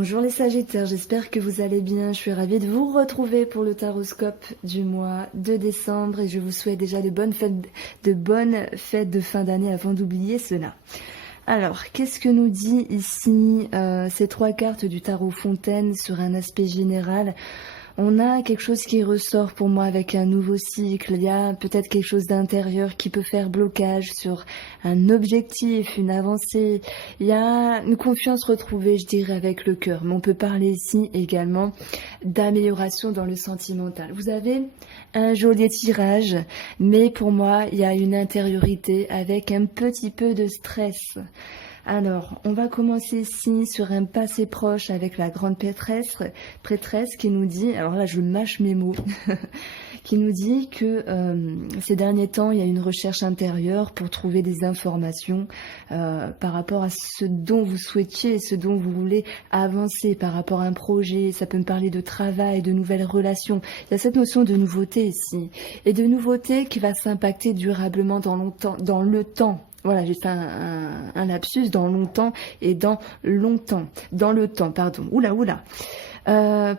Bonjour les Sagittaires, j'espère que vous allez bien. Je suis ravie de vous retrouver pour le taroscope du mois de décembre et je vous souhaite déjà de bonnes fêtes de fin d'année avant d'oublier cela. Alors, qu'est-ce que nous dit ici ces trois cartes du tarot Fontaine sur un aspect général? On a quelque chose qui ressort pour moi avec un nouveau cycle. Il y a peut-être quelque chose d'intérieur qui peut faire blocage sur un objectif, une avancée. Il y a une confiance retrouvée, je dirais, avec le cœur. Mais on peut parler ici également d'amélioration dans le sentimental. Vous avez un joli tirage, mais pour moi, il y a une intériorité avec un petit peu de stress. Alors, on va commencer ici sur un passé proche avec la grande prêtresse qui nous dit, alors là je mâche mes mots, qui nous dit que ces derniers temps, il y a une recherche intérieure pour trouver des informations par rapport à ce dont vous souhaitiez, ce dont vous voulez avancer par rapport à un projet. Ça peut me parler de travail, de nouvelles relations. Il y a cette notion de nouveauté ici, et de nouveauté qui va s'impacter durablement dans le temps. Voilà, j'ai fait un lapsus dans longtemps et dans longtemps. Dans le temps, pardon. Oula.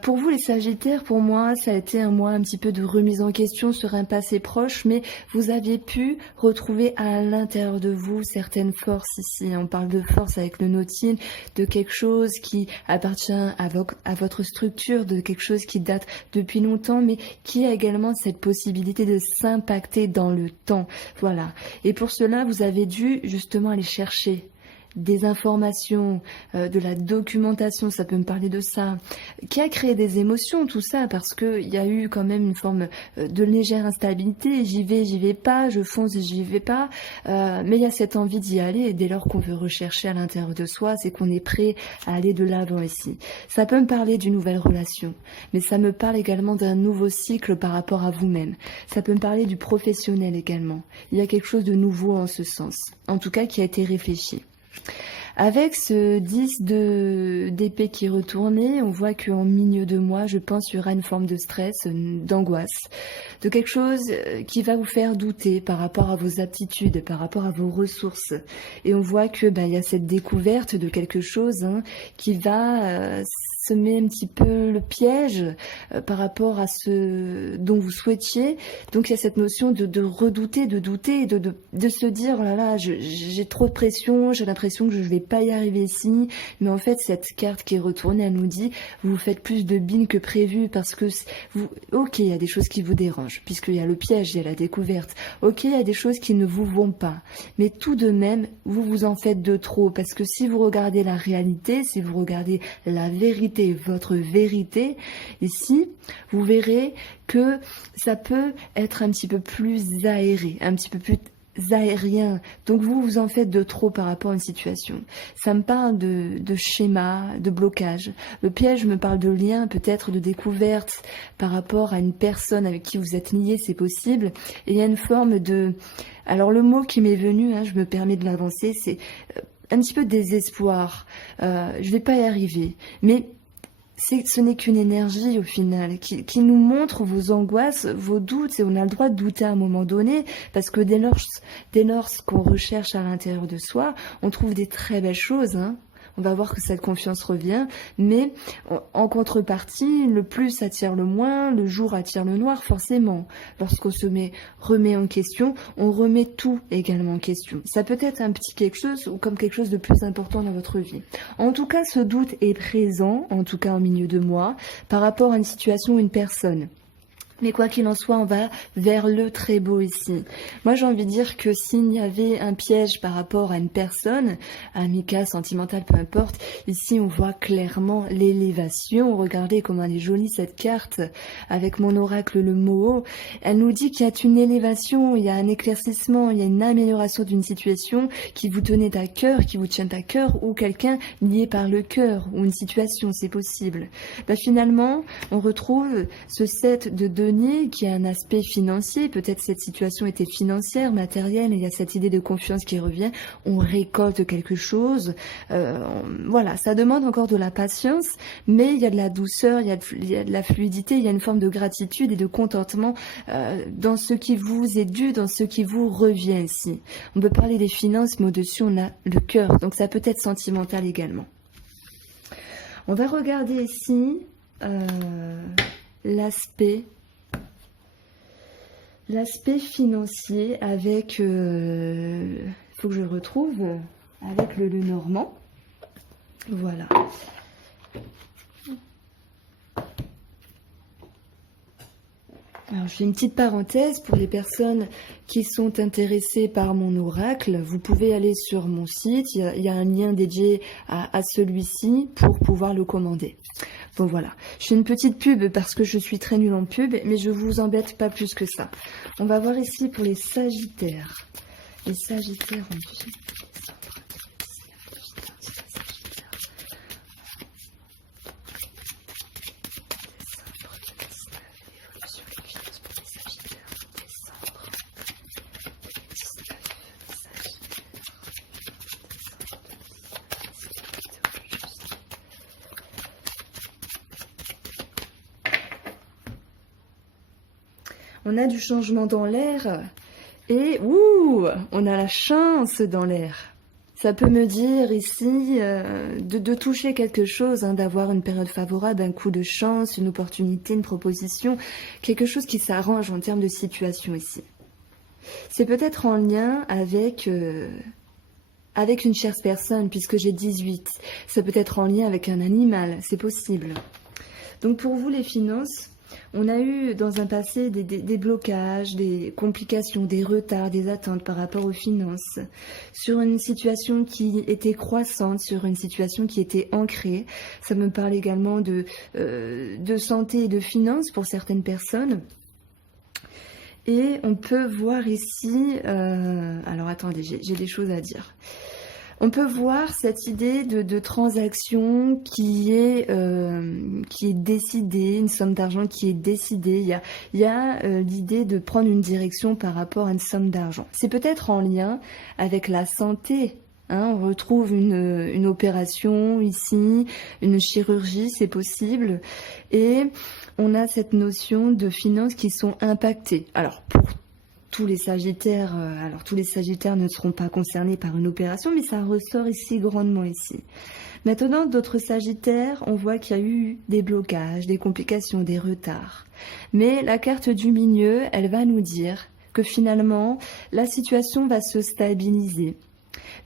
Pour vous les Sagittaires, pour moi, ça a été un mois un petit peu de remise en question sur un passé proche, mais vous aviez pu retrouver à l'intérieur de vous certaines forces ici. On parle de force avec le Nautile, de quelque chose qui appartient à votre structure, de quelque chose qui date depuis longtemps, mais qui a également cette possibilité de s'impacter dans le temps. Voilà. Et pour cela, vous avez dû justement aller chercher des informations, de la documentation, ça peut me parler de ça, qui a créé des émotions, tout ça, parce que il y a eu quand même une forme de légère instabilité, j'y vais pas, je fonce, j'y vais pas, mais il y a cette envie d'y aller, et dès lors qu'on veut rechercher à l'intérieur de soi, c'est qu'on est prêt à aller de l'avant ici. Ça peut me parler d'une nouvelle relation, mais ça me parle également d'un nouveau cycle par rapport à vous-même. Ça peut me parler du professionnel également. Il y a quelque chose de nouveau en ce sens, en tout cas qui a été réfléchi. Avec ce 10 d'épée qui est retourné, on voit qu'en milieu de mois, je pense qu'il y aura une forme de stress, d'angoisse, de quelque chose qui va vous faire douter par rapport à vos aptitudes, par rapport à vos ressources. Et on voit que il y a cette découverte de quelque chose qui va semer un petit peu le piège par rapport à ce dont vous souhaitiez. Donc il y a cette notion de redouter, de douter, de se dire oh là là, j'ai trop de pression, j'ai l'impression que je vais pas y arriver ici. Mais en fait, cette carte qui est retournée, elle nous dit vous faites plus de bines que prévu parce que ok, il y a des choses qui vous dérangent puisqu'il y a le piège, il y a la découverte. Ok, il y a des choses qui ne vous vont pas, mais tout de même, vous en faites de trop parce que si vous regardez la réalité, si vous regardez la vérité, votre vérité, ici, vous verrez que ça peut être un petit peu plus aéré, un petit peu plus aérien. Donc vous en faites de trop par rapport à une situation. Ça me parle de schéma, de blocage. Le piège me parle de lien, peut-être de découverte par rapport à une personne avec qui vous êtes lié, c'est possible. Et il y a une forme de... Alors le mot qui m'est venu, je me permets de l'avancer, c'est un petit peu de désespoir. Je vais pas y arriver. Mais ce n'est qu'une énergie au final qui nous montre vos angoisses, vos doutes, et on a le droit de douter à un moment donné parce que dès lors qu'on recherche à l'intérieur de soi, on trouve des très belles choses. On va voir que cette confiance revient, mais en contrepartie, le plus attire le moins, le jour attire le noir, forcément. Lorsqu'on remet en question, on remet tout également en question. Ça peut être un petit quelque chose ou comme quelque chose de plus important dans votre vie. En tout cas, ce doute est présent, en tout cas en milieu de mois, par rapport à une situation ou une personne. Mais quoi qu'il en soit, on va vers le très beau ici. Moi, j'ai envie de dire que s'il y avait un piège par rapport à une personne, amicale, sentimentale, peu importe, ici, on voit clairement l'élévation. Regardez comment elle est jolie, cette carte, avec mon oracle, le Moho. Elle nous dit qu'il y a une élévation, il y a un éclaircissement, il y a une amélioration d'une situation qui vous tenait à cœur, qui vous tient à cœur, ou quelqu'un lié par le cœur, ou une situation, c'est possible. Finalement, on retrouve ce set de deux qui a un aspect financier, peut-être cette situation était financière, matérielle, et il y a cette idée de confiance qui revient, on récolte quelque chose, voilà, ça demande encore de la patience, mais il y a de la douceur, il y a de la fluidité, il y a une forme de gratitude et de contentement dans ce qui vous est dû, dans ce qui vous revient ici. On peut parler des finances, mais au-dessus on a le cœur, donc ça peut être sentimental également. On va regarder ici l'aspect financier avec, il faut que je retrouve, avec le Normand. Voilà. Alors, je fais une petite parenthèse pour les personnes qui sont intéressées par mon oracle. Vous pouvez aller sur mon site, il y a un lien dédié à celui-ci pour pouvoir le commander. Bon voilà, je fais une petite pub parce que je suis très nulle en pub, mais je vous embête pas plus que ça. On va voir ici pour les Sagittaires. Les Sagittaires en plus. On a du changement dans l'air et on a la chance dans l'air. Ça peut me dire ici de toucher quelque chose, hein, d'avoir une période favorable, un coup de chance, une opportunité, une proposition, quelque chose qui s'arrange en termes de situation ici. C'est peut-être en lien avec une chère personne, puisque j'ai 18. Ça peut être en lien avec un animal, c'est possible. Donc pour vous les finances, on a eu dans un passé des blocages, des complications, des retards, des attentes par rapport aux finances, sur une situation qui était croissante, sur une situation qui était ancrée. Ça me parle également de santé et de finances pour certaines personnes. Et on peut voir ici, alors attendez, j'ai des choses à dire. On peut voir cette idée de transaction qui est décidée, une somme d'argent qui est décidée. Il y a l'idée de prendre une direction par rapport à une somme d'argent. C'est peut-être en lien avec la santé. Hein, on retrouve une opération ici, une chirurgie, c'est possible. Et on a cette notion de finances qui sont impactées. Alors, pour tous les Sagittaires, tous les Sagittaires ne seront pas concernés par une opération, mais ça ressort ici grandement ici. Maintenant, d'autres Sagittaires, on voit qu'il y a eu des blocages, des complications, des retards. Mais la carte du milieu, elle va nous dire que finalement, la situation va se stabiliser,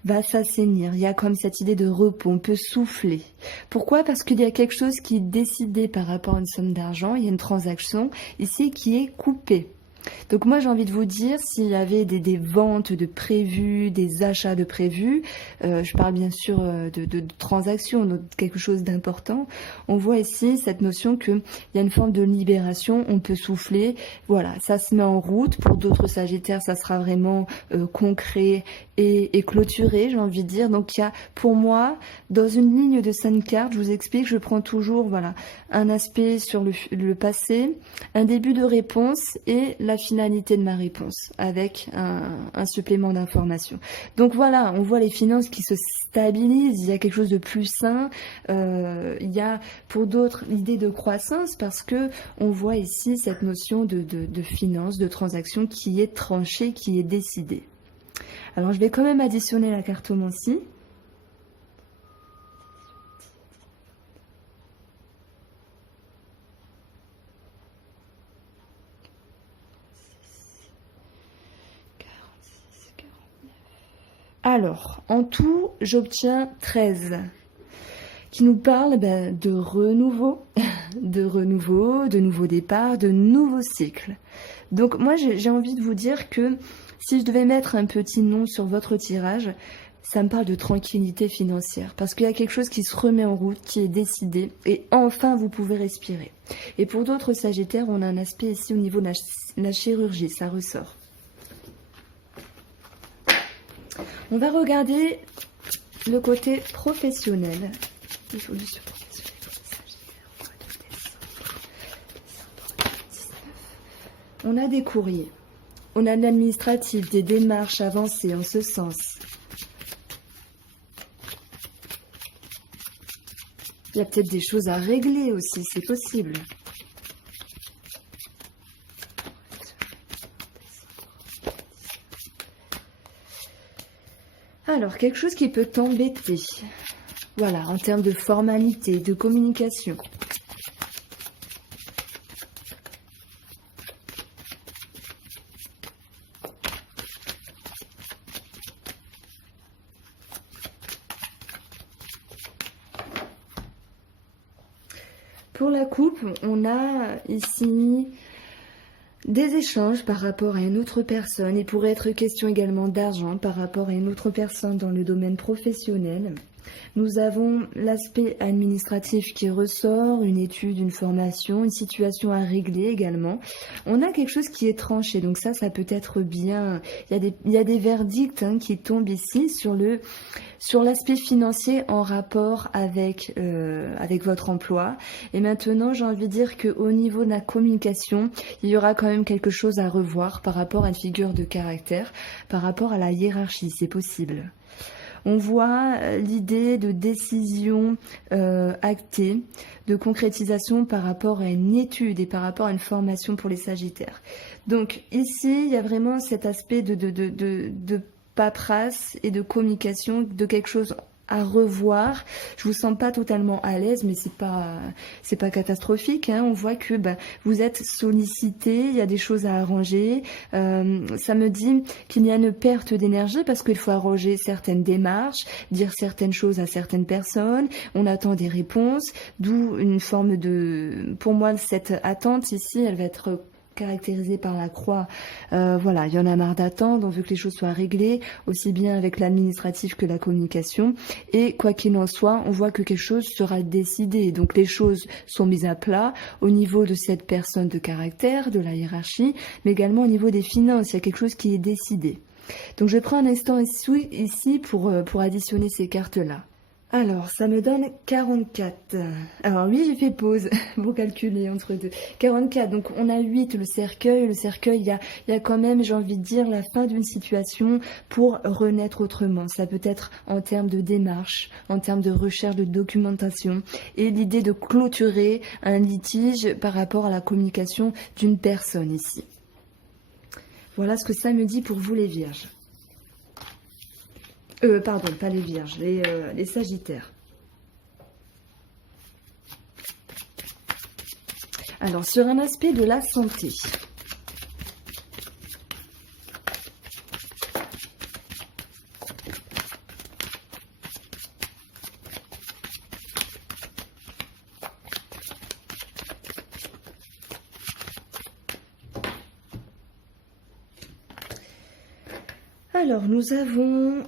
va s'assainir. Il y a comme cette idée de repos, on peut souffler. Pourquoi? Parce qu'il y a quelque chose qui est décidé par rapport à une somme d'argent, il y a une transaction ici qui est coupée. Donc moi j'ai envie de vous dire, s'il y avait des ventes de prévues, des achats de prévus, je parle bien sûr de transactions, de quelque chose d'important, on voit ici cette notion qu'il y a une forme de libération, on peut souffler, voilà, ça se met en route. Pour d'autres Sagittaires, ça sera vraiment concret et clôturé, j'ai envie de dire. Donc il y a pour moi, dans une ligne de 5 cartes, je vous explique, je prends toujours voilà un aspect sur le passé, un début de réponse et la finalité de ma réponse avec un supplément d'information. Donc voilà, on voit les finances qui se stabilisent, il y a quelque chose de plus sain, il y a pour d'autres l'idée de croissance parce que on voit ici cette notion de finance, de transaction qui est tranchée, qui est décidée. Alors je vais quand même additionner la cartomancie. Alors, en tout, j'obtiens 13, qui nous parle de renouveau, de nouveaux départs, de nouveaux cycles. Donc moi, j'ai envie de vous dire que si je devais mettre un petit nom sur votre tirage, ça me parle de tranquillité financière, parce qu'il y a quelque chose qui se remet en route, qui est décidé, et enfin vous pouvez respirer. Et pour d'autres Sagittaires, on a un aspect ici au niveau de la chirurgie, ça ressort. On va regarder le côté professionnel. On a des courriers, on a de l'administratif, des démarches avancées en ce sens. Il y a peut-être des choses à régler aussi, c'est possible. Alors, quelque chose qui peut t'embêter. Voilà, en termes de formalité, de communication. Pour la coupe, on a ici des échanges par rapport à une autre personne. Il pourrait être question également d'argent par rapport à une autre personne dans le domaine professionnel. Nous avons l'aspect administratif qui ressort, une étude, une formation, une situation à régler également. On a quelque chose qui est tranché, donc ça peut être bien. Il y a des verdicts qui tombent ici sur l'aspect financier en rapport avec votre emploi. Et maintenant, j'ai envie de dire qu'au niveau de la communication, il y aura quand même quelque chose à revoir par rapport à une figure de caractère, par rapport à la hiérarchie, c'est possible. On voit l'idée de décision actée, de concrétisation par rapport à une étude et par rapport à une formation pour les Sagittaires. Donc ici, il y a vraiment cet aspect de paperasse et de communication, de quelque chose à revoir. Je vous sens pas totalement à l'aise, mais c'est pas catastrophique. On voit que vous êtes sollicité, il y a des choses à arranger. Ça me dit qu'il y a une perte d'énergie parce qu'il faut arranger certaines démarches, dire certaines choses à certaines personnes. On attend des réponses, d'où une forme de... Pour moi, cette attente ici, elle va être caractérisé par la croix. Voilà, il y en a marre d'attendre, on veut que les choses soient réglées, aussi bien avec l'administratif que la communication. Et quoi qu'il en soit, on voit que quelque chose sera décidé. Donc les choses sont mises à plat au niveau de cette personne de caractère, de la hiérarchie, mais également au niveau des finances. Il y a quelque chose qui est décidé. Donc je prends un instant ici pour additionner ces cartes-là. Alors, ça me donne 44. Alors oui, j'ai fait pause pour calculer entre deux. 44, donc on a 8, le cercueil. Le cercueil, il y a quand même, j'ai envie de dire, la fin d'une situation pour renaître autrement. Ça peut être en termes de démarche, en termes de recherche de documentation et l'idée de clôturer un litige par rapport à la communication d'une personne ici. Voilà ce que ça me dit pour vous les Vierges. Pardon, pas les Vierges, les Sagittaires. Alors, sur un aspect de la santé. Alors, nous avons...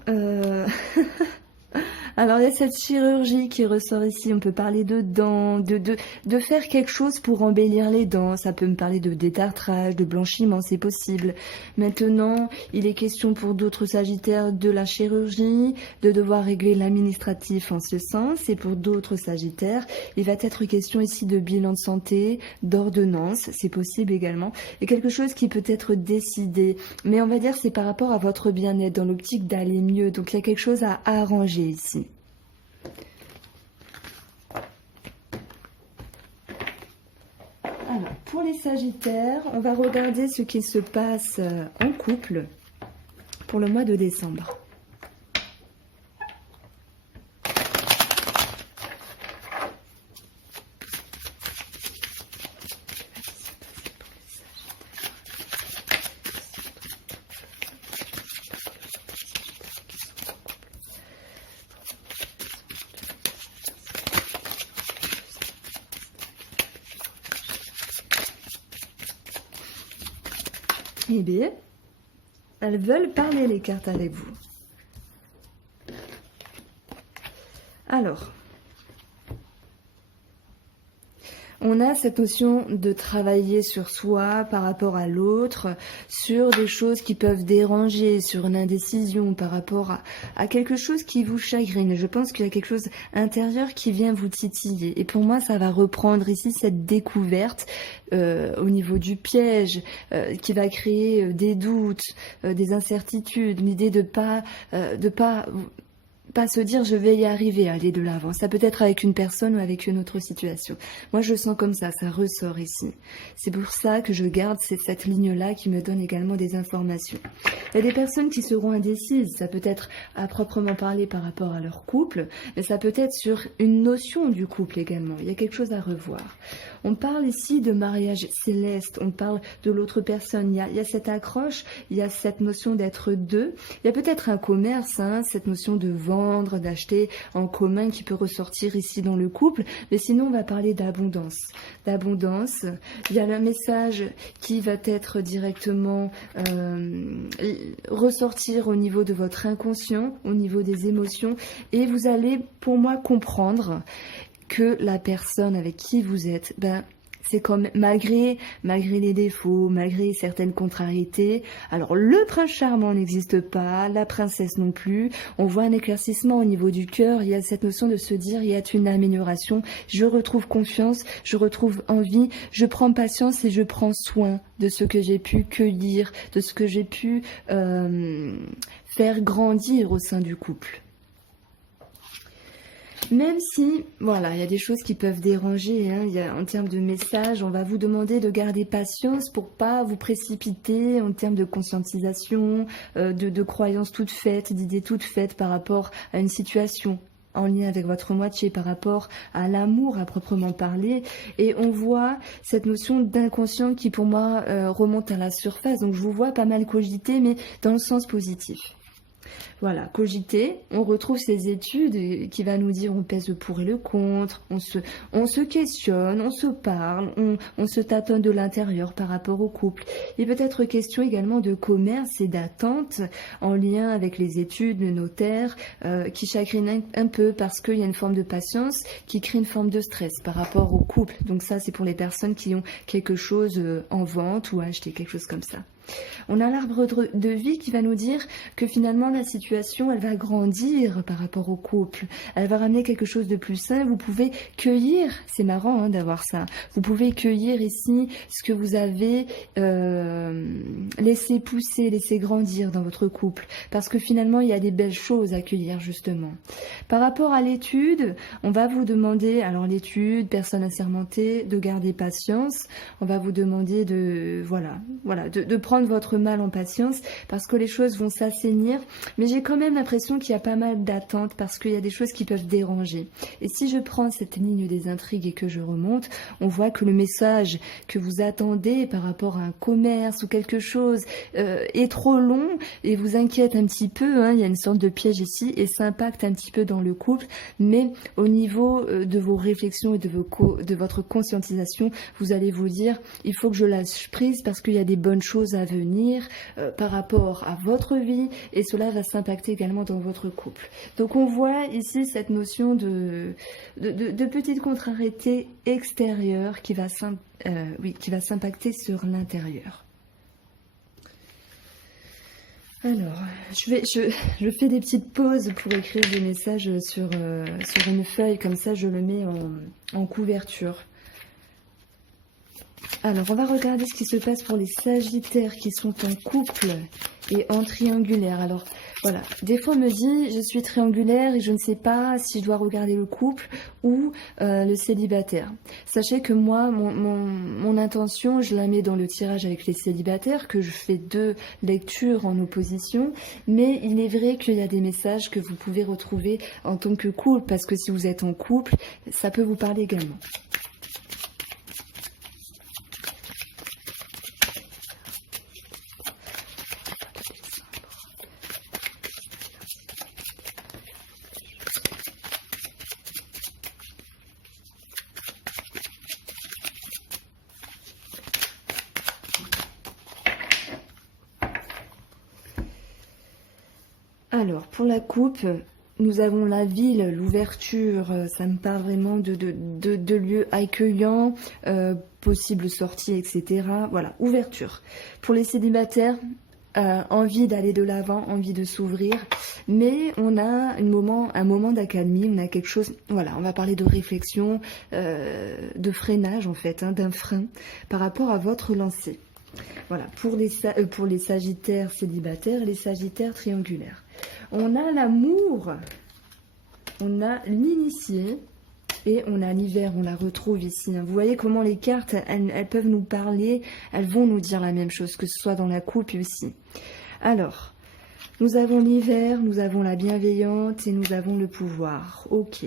Alors, il y a cette chirurgie qui ressort ici. On peut parler de dents, de faire quelque chose pour embellir les dents. Ça peut me parler de détartrage, de blanchiment, c'est possible. Maintenant, il est question pour d'autres Sagittaires de la chirurgie, de devoir régler l'administratif en ce sens. Et pour d'autres Sagittaires, il va être question ici de bilan de santé, d'ordonnance, c'est possible également. Et quelque chose qui peut être décidé. Mais on va dire c'est par rapport à votre bien-être, dans l'optique d'aller mieux. Donc, il y a quelque chose à arranger ici. Alors, pour les Sagittaires, on va regarder ce qui se passe en couple pour le mois de décembre. Eh bien, elles veulent parler les cartes avec vous. Alors, on a cette notion de travailler sur soi par rapport à l'autre, sur des choses qui peuvent déranger, sur une indécision par rapport à quelque chose qui vous chagrine. Je pense qu'il y a quelque chose intérieur qui vient vous titiller. Et pour moi, ça va reprendre ici cette découverte au niveau du piège qui va créer des doutes, des incertitudes, l'idée de pas pas se dire je vais y arriver, aller de l'avant. Ça peut être avec une personne ou avec une autre situation. Moi je sens comme ça ressort ici. C'est pour ça que je garde cette ligne-là qui me donne également des informations. Il y a des personnes qui seront indécises, ça peut être à proprement parler par rapport à leur couple, mais ça peut être sur une notion du couple également. Il y a quelque chose à revoir. On parle ici de mariage céleste, on parle de l'autre personne, il y a cette accroche, il y a cette notion d'être deux, il y a peut-être un commerce, cette notion de vendre, d'acheter en commun qui peut ressortir ici dans le couple, mais sinon on va parler d'abondance. D'abondance, il y a le message qui va être directement ressortir au niveau de votre inconscient, au niveau des émotions, et vous allez pour moi comprendre que la personne avec qui vous êtes, c'est comme malgré les défauts, malgré certaines contrariétés. Alors le prince charmant n'existe pas, la princesse non plus. On voit un éclaircissement au niveau du cœur. Il y a cette notion de se dire il y a une amélioration. Je retrouve confiance, je retrouve envie, je prends patience et je prends soin de ce que j'ai pu cueillir, de ce que j'ai pu faire grandir au sein du couple. Même si, voilà, il y a des choses qui peuvent déranger, en termes de message, on va vous demander de garder patience pour pas vous précipiter en termes de conscientisation, de croyances toutes faites, d'idées toutes faites par rapport à une situation en lien avec votre moitié, par rapport à l'amour à proprement parler. Et on voit cette notion d'inconscient qui pour moi remonte à la surface. Donc je vous vois pas mal cogiter, mais dans le sens positif. Voilà, cogiter, on retrouve ces études qui va nous dire on pèse le pour et le contre, on se questionne, on se parle, on se tâtonne de l'intérieur par rapport au couple. Il peut être question également de commerce et d'attente en lien avec les études, le notaire, qui chagrinent un peu parce qu'il y a une forme de patience qui crée une forme de stress par rapport au couple. Donc ça, c'est pour les personnes qui ont quelque chose en vente ou à acheter, quelque chose comme ça. On a l'arbre de vie qui va nous dire que finalement la situation elle va grandir par rapport au couple, elle va ramener quelque chose de plus sain. Vous pouvez cueillir, c'est marrant d'avoir ça, vous pouvez cueillir ici ce que vous avez laissé pousser, laissé grandir dans votre couple, parce que finalement il y a des belles choses à cueillir justement. Par rapport à l'étude, on va vous demander, alors l'étude, personne assermentée, de garder patience, on va vous demander de prendre votre mal en patience parce que les choses vont s'assainir, mais j'ai quand même l'impression qu'il y a pas mal d'attentes parce qu'il y a des choses qui peuvent déranger. Et si je prends cette ligne des intrigues et que je remonte, on voit que le message que vous attendez par rapport à un commerce ou quelque chose est trop long et vous inquiète un petit peu, il y a une sorte de piège ici et ça impacte un petit peu dans le couple, mais au niveau de vos réflexions et de votre conscientisation, vous allez vous dire il faut que je lâche prise parce qu'il y a des bonnes choses à venir par rapport à votre vie et cela va s'impacter également dans votre couple. Donc on voit ici cette notion de petite contrariété extérieure qui va s'impacter sur l'intérieur. Alors, je fais des petites pauses pour écrire des messages sur une feuille, comme ça je le mets en couverture. Alors, on va regarder ce qui se passe pour les Sagittaires qui sont en couple et en triangulaire. Alors, voilà, des fois on me dit, je suis triangulaire et je ne sais pas si je dois regarder le couple ou le célibataire. Sachez que moi, mon intention, je la mets dans le tirage avec les célibataires, que je fais 2 lectures en opposition, mais il est vrai qu'il y a des messages que vous pouvez retrouver en tant que couple, parce que si vous êtes en couple, ça peut vous parler également. Alors, pour la coupe, nous avons la ville, l'ouverture, ça me parle vraiment de lieux accueillants, possible sortie, etc. Voilà, ouverture. Pour les célibataires, envie d'aller de l'avant, envie de s'ouvrir, mais on a un moment d'accalmie, on a quelque chose, voilà, on va parler de réflexion, de freinage en fait, d'un frein par rapport à votre lancée. Voilà, pour les Sagittaires célibataires et les Sagittaires triangulaires. On a l'amour On a l'initié. Et on a l'hiver, on la retrouve ici. Vous voyez comment les cartes, elles peuvent nous parler, elles vont nous dire la même chose, que ce soit dans la coupe aussi. Alors, nous avons l'hiver, nous avons la bienveillante et nous avons le pouvoir. Ok.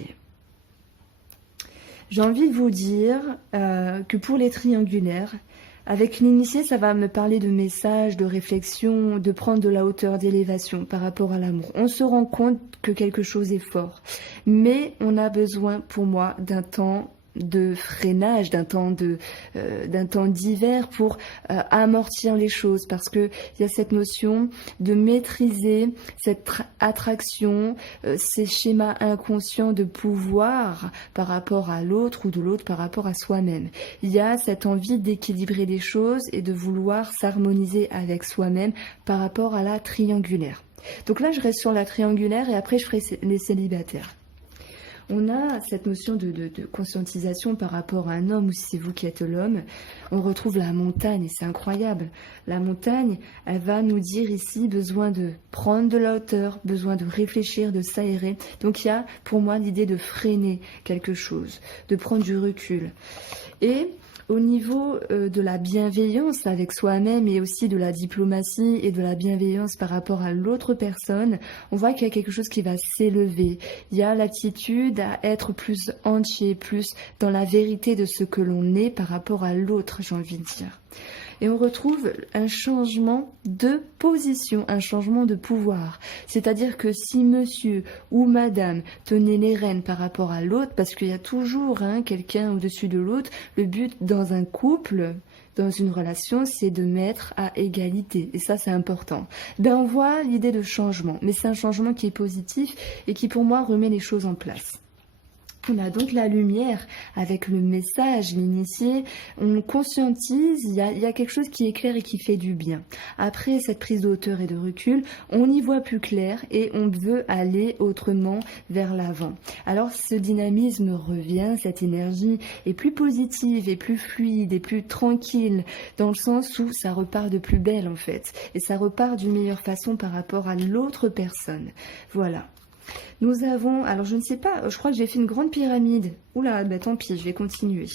J'ai envie de vous dire que pour les triangulaires, avec l'initié, ça va me parler de messages, de réflexion, de prendre de la hauteur, d'élévation par rapport à l'amour. On se rend compte que quelque chose est fort. Mais on a besoin, pour moi, d'un temps de freinage, d'un temps d'hiver pour amortir les choses, parce que il y a cette notion de maîtriser cette attraction, ces schémas inconscients de pouvoir par rapport à l'autre ou de l'autre par rapport à soi-même. Il y a cette envie d'équilibrer les choses et de vouloir s'harmoniser avec soi-même par rapport à la triangulaire. Donc là, je reste sur la triangulaire et après je ferai les célibataires. On a cette notion de conscientisation par rapport à un homme, ou si c'est vous qui êtes l'homme. On retrouve la montagne, et c'est incroyable. La montagne, elle va nous dire ici besoin de prendre de la hauteur, besoin de réfléchir, de s'aérer. Donc il y a pour moi l'idée de freiner quelque chose, de prendre du recul. Et au niveau de la bienveillance avec soi-même et aussi de la diplomatie et de la bienveillance par rapport à l'autre personne, on voit qu'il y a quelque chose qui va s'élever. Il y a l'attitude à être plus entier, plus dans la vérité de ce que l'on est par rapport à l'autre, j'ai envie de dire. Et on retrouve un changement de position, un changement de pouvoir. C'est-à-dire que si monsieur ou madame tenait les rênes par rapport à l'autre, parce qu'il y a toujours quelqu'un au-dessus de l'autre, le but dans un couple, dans une relation, c'est de mettre à égalité. Et ça, c'est important. On voit l'idée de changement, mais c'est un changement qui est positif et qui, pour moi, remet les choses en place. On a donc la lumière avec le message, l'initié, on conscientise, il y a quelque chose qui est clair et qui fait du bien. Après cette prise de hauteur et de recul, on y voit plus clair et on veut aller autrement vers l'avant. Alors ce dynamisme revient, cette énergie est plus positive et plus fluide et plus tranquille, dans le sens où ça repart de plus belle en fait. Et ça repart d'une meilleure façon par rapport à l'autre personne. Voilà. Nous avons, alors je ne sais pas, je crois que j'ai fait une grande pyramide. Oula, tant pis, je vais continuer.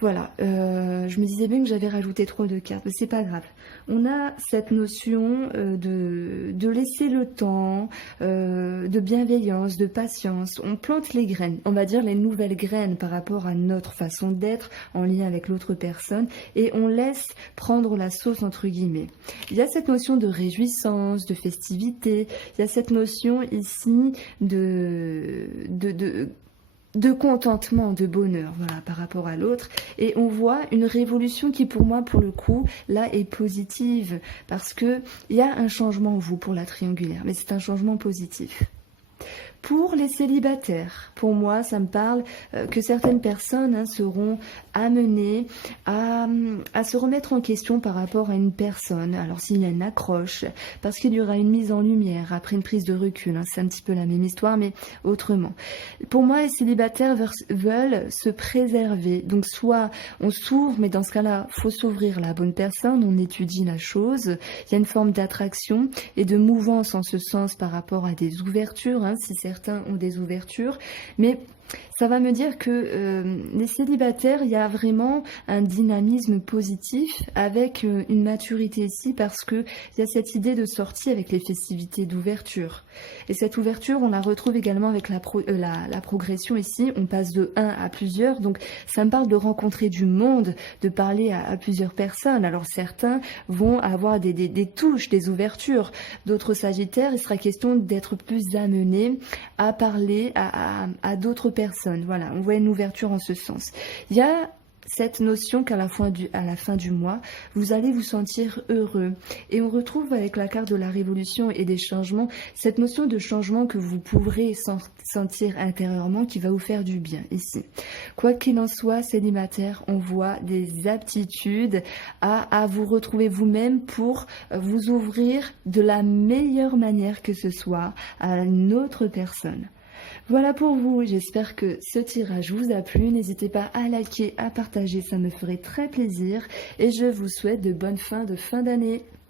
Voilà, je me disais bien que j'avais rajouté trop de cartes, mais c'est pas grave. On a cette notion de laisser le temps, de bienveillance, de patience. On plante les graines, on va dire les nouvelles graines par rapport à notre façon d'être en lien avec l'autre personne et on laisse prendre la sauce entre guillemets. Il y a cette notion de réjouissance, de festivité, il y a cette notion ici de contentement, de bonheur, voilà, par rapport à l'autre. Et on voit une révolution qui, pour moi, pour le coup, là, est positive. Parce que il y a un changement en vous pour la triangulaire, mais c'est un changement positif. Pour les célibataires, pour moi, ça me parle que certaines personnes seront amenées à se remettre en question par rapport à une personne. Alors s'il y a une accroche, parce qu'il y aura une mise en lumière après une prise de recul. C'est un petit peu la même histoire, mais autrement. Pour moi, les célibataires veulent se préserver. Donc soit on s'ouvre, mais dans ce cas-là, faut s'ouvrir à la bonne personne, on étudie la chose. Il y a une forme d'attraction et de mouvance en ce sens par rapport à des ouvertures, si certains ont des ouvertures, mais ça va me dire que les célibataires, il y a vraiment un dynamisme positif avec une maturité ici parce que il y a cette idée de sortie avec les festivités d'ouverture. Et cette ouverture, on la retrouve également avec la progression ici. On passe de 1 à plusieurs, donc ça me parle de rencontrer du monde, de parler à plusieurs personnes. Alors certains vont avoir des touches, des ouvertures. D'autres sagittaires, il sera question d'être plus amenés à parler à d'autres personnes. Voilà, on voit une ouverture en ce sens. Il y a cette notion qu'à la fin du mois, vous allez vous sentir heureux. Et on retrouve avec la carte de la révolution et des changements, cette notion de changement que vous pourrez sentir intérieurement qui va vous faire du bien ici. Quoi qu'il en soit, célibataire, on voit des aptitudes à vous retrouver vous-même pour vous ouvrir de la meilleure manière que ce soit à une autre personne. Voilà pour vous, j'espère que ce tirage vous a plu. N'hésitez pas à liker, à partager, ça me ferait très plaisir. Et je vous souhaite de bonnes fins de fin d'année.